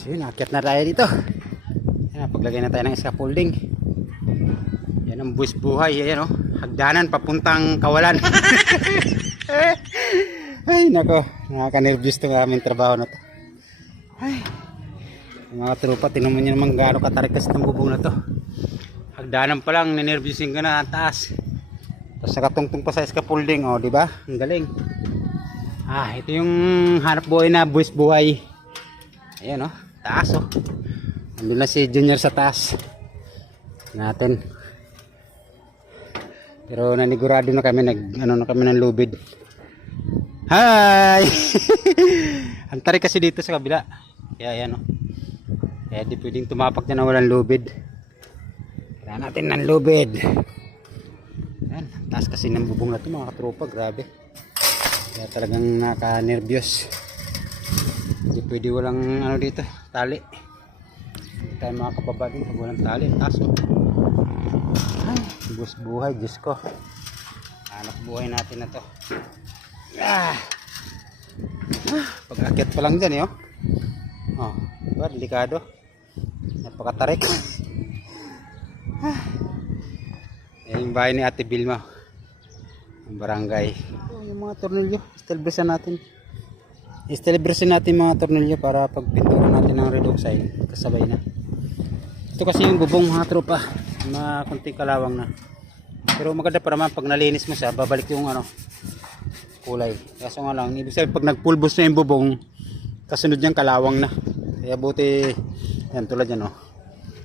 So yun, akyat na tayo dito. Yan, paglagay na tayo ng scaffolding. Yan ang buwis buhay. Yan, oh. Hagdanan papuntang Kawalan. Ay nako, nakaka-nervous itong aming trabaho na to. Ay, mga tropa, tingnan mo nyo naman gaano katarik kasi itong bubong na to. Hagdanan pa lang, ninervyusin ka na ang taas. Tapos nakatungtong pa sa scaffolding, oh, di ba? Ang galing. Ah, ito yung hanap buhay na buwis buhay. Ayan, oh, taas, oh. Nandun na si Junior sa taas natin. Pero nanigurado na kami, na kami ng lubid. Hi! Ang tarik kasi dito sa kabila. Kaya ayan, oh. Kaya di pwedeng tumapak na walang lubid. Kailangan natin ng lubid. Ayan, taas kasi ng bubong na ito mga katropa, grabe. Kaya talagang naka-nervyos. Hindi pwede walang ano dito, tali. Hindi tayo makakababa din pag walang tali. Taas, oh. Ay, buwis buhay, Diyos ko. Anak buhay natin na to. Pag-akyat pa lang dyan, eh, oh. Oh, diba, delikado. Napakatarik. Yung bahay ni Ate Vilma, ang barangay. Oh, yung mga tornilyo, istelbresan natin. Istelbresan natin mga tornilyo para pagpintura natin ng red oxide, kasabay na. Ito kasi yung bubong mga tropa, mga kunting kalawang na. Pero maganda pa naman pag nalinis mo siya, babalik yung ano, kulay. Kaso nga lang, ibig sabihin pag nagpulbos na yung bubong, kasunod niyang kalawang na. Kaya buti, yan tulad yan, oh,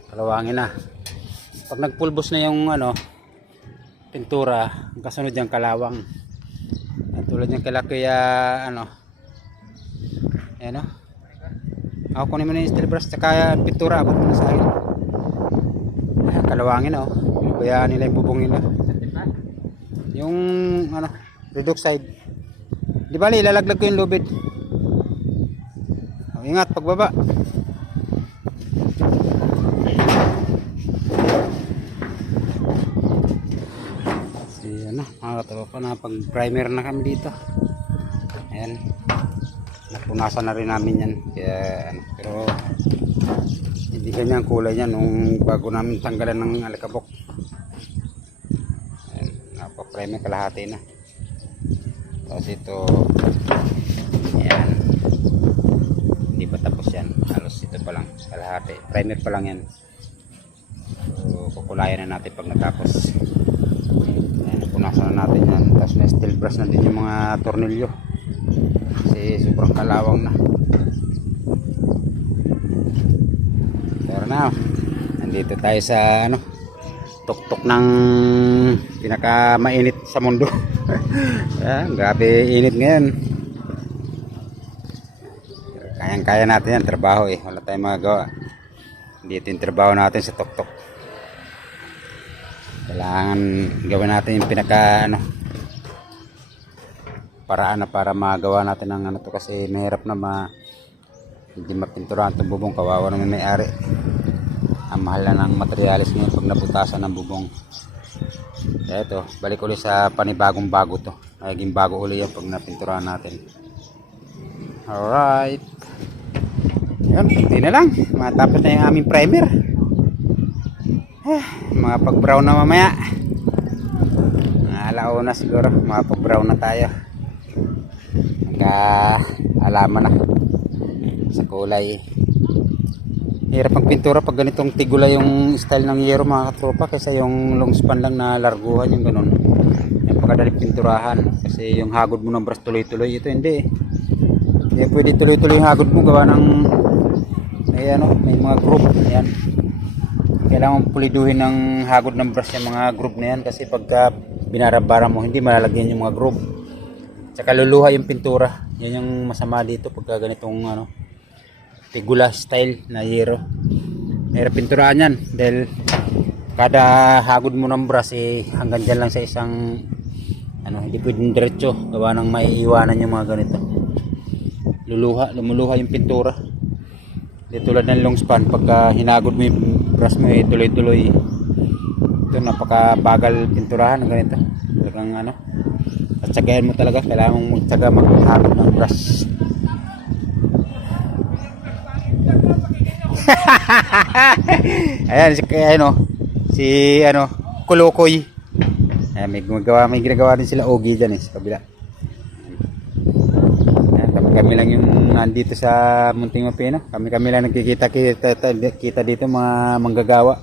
kalawangin na. Pag nagpulbos na yung ano, pintura, ang kasunod niyang kalawang. Yan tulad yung kaya ano, yan, oh. Ako kunin mo na yung steel brush, tsaka pintura, abot mo na sa akin. Ayan, kalawangin, oh. Bayaan nila yung bubong nila. Yung ano, red oxide. Di bali, ilalaglag ko yung lubid. Oh, ingat pagbaba. Si ano, mga katawa na pag primer na kami dito. Ayan. Napunasan na rin namin yan. Kaya ano, pero hindi ganyan ang kulay niya nung bago namin tanggalan ng alikabok. Ayan, napaprimer kalahati na. Tapos ito, ayan, hindi pa tapos yan, halos ito pa lang, kalahati, primer pa lang yan. So kukulayan na natin pag natapos. Ayan, punasan na natin yan. Tapos na steel brush na din yung mga tornilyo kasi sobrang kalawang na. Pero na, nandito tayo sa ano, tuktok ng pinaka mainit sa mundo. Ayan, grabe init ngayon. Kayang-kaya natin yan, trabaho eh. Wala tayong magagawa. Dito yung trabaho natin sa tuktok. Kailangan gawin natin yung pinaka ano, paraan na para magawa natin ng ano to, kasi mahirap na hindi mapinturahan itong bubong. Kawawa naman may-ari. Ang mahal na ng materialis ngayon pag nabutasan ng bubong. Kaya ito, balik ulit sa panibagong bago to. Naging bago ulit yan pag napinturahan natin. Alright. Yun, hindi na lang. Matapos na yung aming primer. Mga pag brown na mamaya. Alauna siguro, mga pag brown na tayo. Alaman na sa kulay. Hirap ang pintura pag ganitong tigula yung style ng yero mga katropa, kaysa yung long span lang na larguhan yung ganun. Yung pagkadaling pinturahan kasi yung hagod mo ng brush tuloy-tuloy. Ito hindi. Hindi pwede tuloy-tuloy yung hagod mo, gawa ng ay, ano, may mga groove. Ayan. Kailangan puliduhin ng hagod ng brush yung mga groove na yan, kasi pagka binarabara mo hindi malalagyan yung mga groove. Tsaka luluha yung pintura. Yan yung masama dito pagka ganitong ano, tigula style na yero. Mahirap pinturahan yan dahil kada hagod mo ng brush eh, hanggang dyan lang sa isang ano, hindi pwedeng diretso, gawa ng maiiwanan yung mga ganito. Lumuluha yung pintura. Di tulad ng long span, pagka hinagod mo yung brush mo eh, tuloy-tuloy. Ito napakabagal pinturahan ng ganito. Talagang ano, at tsagayan mo talaga, kailangan mong magtsaga maghagod ng brush. Ayan, si ano, Kulukoy. Ayan, may ginagawa din sila Ogi dyan sa kabila. Ayan, kami lang yung nandito sa Munting Mapino. Kami lang kita dito mga manggagawa.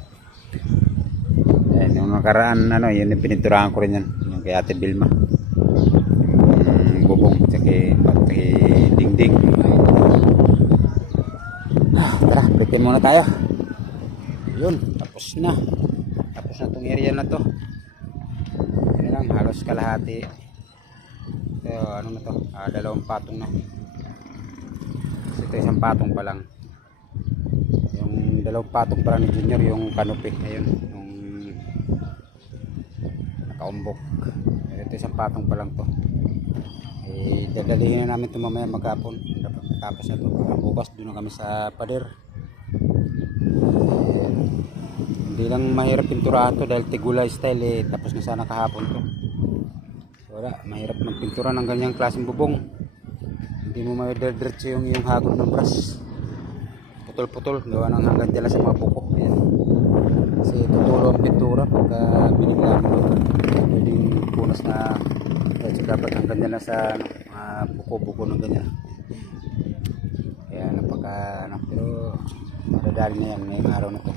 Ayan, yung nakaraan, yun yung pininturahan ko rin yan. Yung kay Ate Vilma. Yung bubong, tsaka pati dingding. Tara, breakin muna tayo. Yun, tapos na tong area na to. Yan lang, halos kalahati. Ito, ano na to, dalawang patong na. Ito isang patong pa lang. Yung dalawang patong pa lang ni Junior, yung canopy. Ayun, yung nakaumbok. Ito isang patong pa lang to. Dadalihin na namin ito mamaya maghapon. Tapos na ito, bukas doon na kami sa pader. Hindi lang mahirap pinturahan to dahil Tigula style tapos na sana kahapon to. Wala, mahirap magpintura ng ganyang klaseng bubong. Hindi mo maidiretso yung hagod ng brush. Putol-putol, gawa ng hanggang dyan sa mga buko. Ayan. Kasi tutulo ang pintura pagka binigla mo. Pwedeng punas na dapat hanggang dyan sa mga buko-buko ng ganyan. Kaya napaka pero madadali na yan ngayong araw na to.